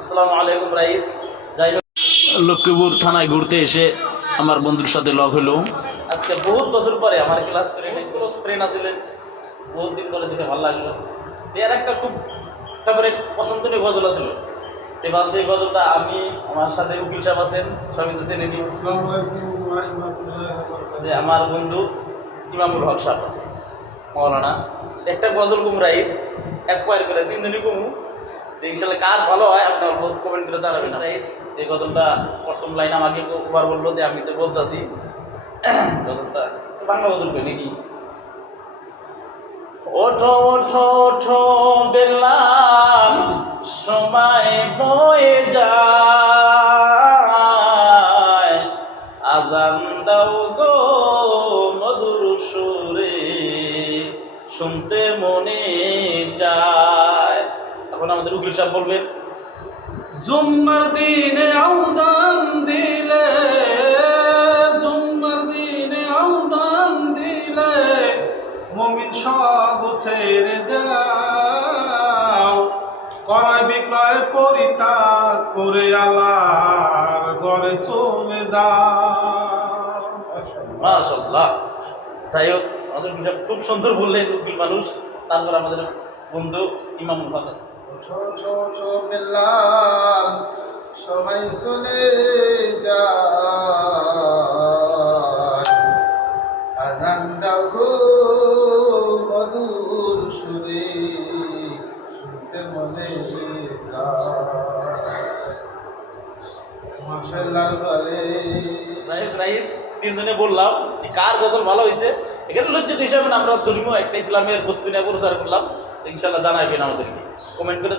আসসালামু আলাইকুম রাইস। যাই হোক, লক্ষ্মীপুর থানায় ঘুরতে এসে আমার বন্ধুর সাথে লগ হলো। আজকে বহুত বছর পরে আমার ক্লাস ফ্রেন্ড ক্লোজ ফ্রেন্ড আসছিলেন, বহুত দিন পরে দেখে ভালো লাগলো। এর একটা খুব ফেভারিট পছন্দনীয় গজল আছিল, এবার সেই গজলটা আমি আমার সাথে উকিল সাহেব আছেন, সবাই তো চেনে নিই, যে আমার বন্ধু ইমামুল হক সাহেব আছে মৌলানা। একটা গজল কুম রাইস এক পয়ের করে 3 দিনই কুমু, ইনশাল্লাহ কার ভালো হয় আপনি অল্প কমেন্ট করে জানাবেন। রাইস এই গজলটা প্রথম লাইন আমাকে ওবার বললো যে আমি তো বলতেছি গজলটা বাংলা গজল কই নাকি। ওঠো ওঠো ওঠো বেলাল, সময় হয়ে যায়, আজান দাও গো মধুর সুরে, শুনতে মনে চায়। এখন আমাদের উকিল সাহেব বলবেন, জুম্মার দিনে আউজান দিলে, জুম্মার দিনে আউজান দিলে, মুমিন সব ছেড়ে দাও, ক্রয় বিক্রয় পরিত্যাগ করে আল্লাহর ঘরে চলে যাও। মাশাআল্লাহ। যাই হোক, আমাদের উকিল সাহেব খুব সুন্দর বললেন, উকিল মানুষ। তারপর আমাদের বন্ধু ইমামুল হক আছে। সবাই চলে যায়, আজান দাও গো মধুর সুরে, শুনতে মনে যায়। মাশাআল্লাহ বলে। যাই হোক রাইস, 3 জনে বললাম কার গজল ভালো হয়েছে। এখানে লজ্জিত হিসাবে আমরা ধর্মীয় একটা ইসলামের বস্তু নিয়ে প্রচার করলাম, ইনশাল্লাহ জানাবেন আমাদেরকে কমেন্ট করে।